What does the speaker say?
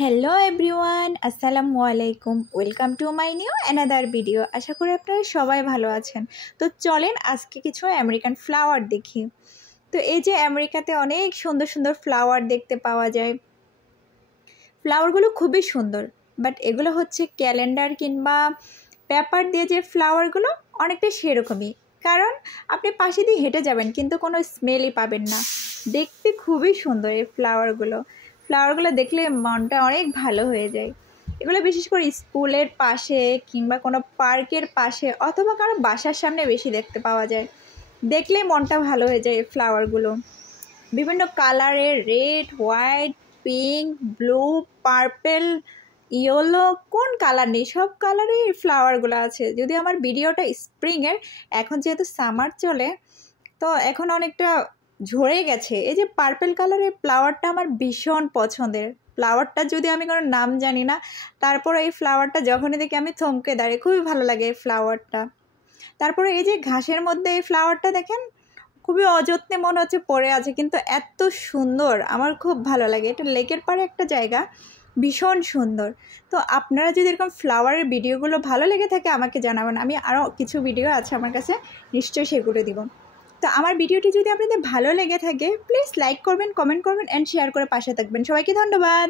Hello everyone, আসসালামু আলাইকুম। Welcome to my new another video. আশা করি আপনারা সবাই ভালো আছেন। তো চলেন আজকে কিছু আমেরিকান ফ্লাওয়ার দেখি। তো এই যে আমেরিকাতে অনেক সুন্দর সুন্দর ফ্লাওয়ার দেখতে পাওয়া যায়। ফ্লাওয়ারগুলো খুবই সুন্দর, বাট এগুলো হচ্ছে ক্যালেন্ডার কিংবা পেপার দিয়ে যে ফ্লাওয়ারগুলো অনেকটা সেরকমই। কারণ আপনি পাশে দিয়ে হেঁটে যাবেন কিন্তু কোনো স্মেলই পাবেন না। দেখতে খুবই সুন্দর এই ফ্লাওয়ারগুলো দেখলে মনটা অনেক ভালো হয়ে যায়। এগুলো বিশেষ করে স্কুলের পাশে কিংবা কোনো পার্কের পাশে অথবা কারো বাসার সামনে বেশি দেখতে পাওয়া যায়। দেখলেই মনটা ভালো হয়ে যায় এই ফ্লাওয়ারগুলো। বিভিন্ন কালারের, red, white, pink, blue, purple, yellow, কোন কালার নেই, সব কালারের ফ্লাওয়ারগুলো আছে। যদি আমার ভিডিওটা স্প্রিংয়ের, এখন যেহেতু সামার চলে তো এখন অনেকটা ঝরে গেছে। এই যে পার্পেল কালারের ফ্লাওয়ারটা আমার ভীষণ পছন্দের। ফ্লাওয়ারটা যদি আমি কোনো নাম জানি না, তারপরে এই ফ্লাওয়ারটা যখনই দেখি আমি থমকে দাঁড়িয়ে, খুবই ভালো লাগে এই ফ্লাওয়ারটা। তারপরে এই যে ঘাসের মধ্যে এই ফ্লাওয়ারটা দেখেন, খুবই অযত্নে মনে হচ্ছে পড়ে আছে, কিন্তু এত সুন্দর, আমার খুব ভালো লাগে। এটা লেকের পাড়ে একটা জায়গা, ভীষণ সুন্দর। তো আপনারা যদি এরকম ফ্লাওয়ারের ভিডিওগুলো ভালো লেগে থাকে আমাকে জানাবেন, আমি আরও কিছু ভিডিও আছে আমার কাছে, নিশ্চয়ই সেগুলো দিব। তো আমার ভিডিওটি যদি আপনাদের ভালো লেগে থাকে প্লিজ লাইক করবেন, কমেন্ট করবেন অ্যান্ড শেয়ার করে পাশে থাকবেন। সবাইকে ধন্যবাদ।